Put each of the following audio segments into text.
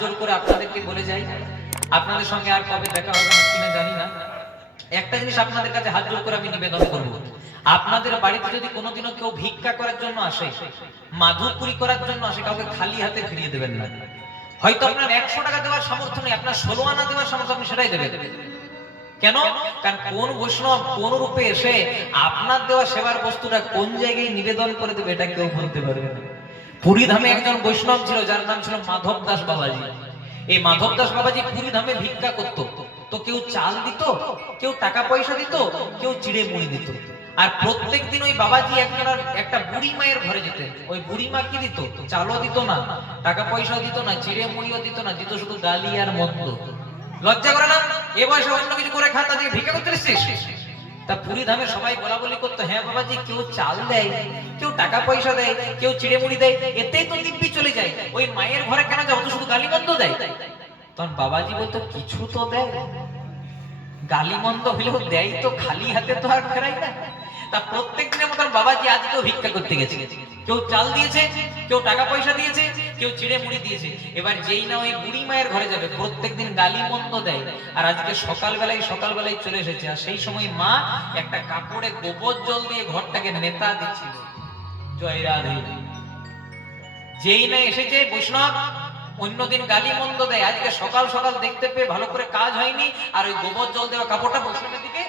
জোর করে আপনাদেরকে বলে যাই, আপনাদের সঙ্গে আর কবে দেখা হবে কিনা জানি না, একটা জিনিস আপনাদের কাছে হাত জোর করে আমি নিবেদন করব, আপনাদের বাড়িতে যদি কোনোদিনও কেউ ভিক্ষা করার জন্য আসে, মাধুপুরি করার জন্য আসে, কাউকে খালি হাতে ফিরিয়ে দেবেন না। হয়তো আপনার 100 টাকা দেওয়ার সামর্থ্য নেই, আপনার 16 আনা দেওয়ার সামর্থ্য, আপনি সেটাই দেবেন। কেন? কারণ কোন বৈষ্ণব কোন রূপে এসে আপনার দেওয়া সেবার বস্তুটা কোন জায়গায় নিবেদন করে দেবে এটা কেউ বলতে পারবে না। পুরী ধামে একজন বৈষ্ণব ছিল যার নাম ছিল মাধব দাস বাবাজি। এই মাধব দাস বাবাজি পুরী ধামে ভিক্ষা করত। তো কেউ চাল দিত, কেউ টাকা পয়সা দিত, কেউ চিড়ে মুড়ি দিত। আর প্রত্যেক দিন ওই বাবাজি একটা বুড়ি মায়ের ঘরে যেতেন। ওই বুড়ি মা কি দিত? চালও দিত না, টাকা পয়সাও দিত না, চিড়ে মুড়িও দিত না, দিত শুধু গালি আর মন্দ। লজ্জা করে না? এ বয়সে অন্য কিছু করে খা, তাদেরকে ভিক্ষা করতে এসেছিস? তা পুরী ধামে সবাই বলা বলি করতো, হ্যাঁ বাবাজি, কেউ চাল দেয়, কেউ টাকা পয়সা দেয়, কেউ চিড়ে মুড়ি দেয়, এতেই তো দিব্যি চলে যায়, ওই মায়ের ঘরে কেন যাও? তো শুধু গালি মন্দ দেয়। তখন বাবাজি বলতো, কিছু তো দেয়, গালি মন্দ হলেও দেয় তো, খালি হাতে তো আর ফেরাই না। তা প্রত্যেক দিনের মতন বাবাজি আজকেও ভিক্ষা করতে গেছে। কেউ চাল দিয়েছে, কেউ টাকা পয়সা দিয়েছে, কেউ চিড়ে মুড়ি দিয়েছে। এবার যেই না ওই বুড়ি মায়ের ঘরে যাবে, প্রত্যেকদিন গালি মন্দ দেয়। আর আজকে সকালবেলায় চলে এসেছে, আর সেই সময় মা একটা কাপড়ে গোবর জল দিয়ে ঘরটাকে নেতা দিচ্ছিল। জয় রাধে। যেই না এসেছে বৈষ্ণব, অন্যদিন গালি মন্দ দেয়, আজকে সকাল সকাল দেখতে পেয়ে ভালো করে কাজ হয়নি, আর ওই গোবর জল দেওয়া কাপড়টা বৈষ্ণবের দিকে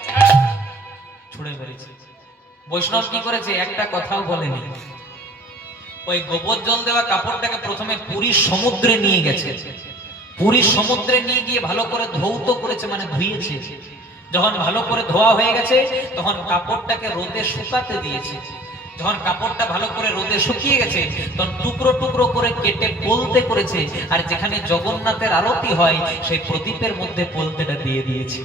ছুড়ে মেরেছে। বৈষ্ণব কি করেছে? একটা কথাও বলেনি। ওই গোবর জল দেওয়া কাপড়টাকে প্রথমে পুরীর সমুদ্রে নিয়ে গেছে। পুরীর সমুদ্রে নিয়ে গিয়ে ভালো করে ধৌত করেছে, মানে ধুইয়েছে। যখন ভালো করে ধোয়া হয়ে গেছে, তখন কাপড়টাকে রোদে শুকাতে দিয়েছে। যখন কাপড়টা ভালো করে রোদে শুকিয়ে গেছে, তখন টুকরো টুকরো করে কেটে পোলতে করেছে। আর যেখানে জগন্নাথের আরতি হয়, সেই প্রদীপের মধ্যে পোলতেটা দিয়ে দিয়েছে।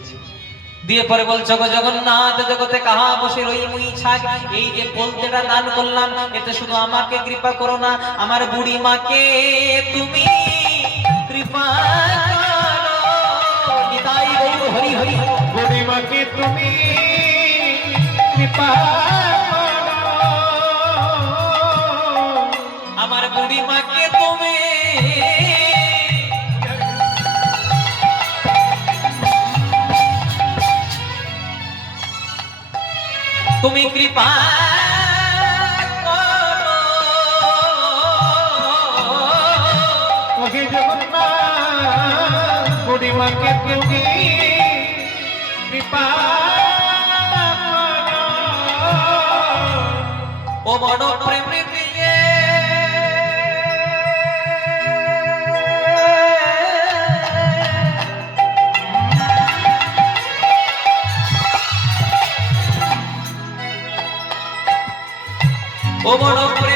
দিয়ে পরে বলছো, জগন্নাথ জগতে কাহা বসে রই মুই ছাগ, এই যে পোলতেটা দান করলাম, এতে শুধু আমাকে কৃপা করো না, আমার বুড়ি মাকে তুমি কৃপা করো। নিতাই গৌর হরি হরি। বুড়ি মাকে তুমি কৃপা করো, আমার বুড়ি মাকে তুমি তুমি কৃপা করো। ওহে জগন্নাথ, বুড়ি মাকে তুমি কৃপা করো। ও বড় প্রেম দিয়ে ও বড় প্রেম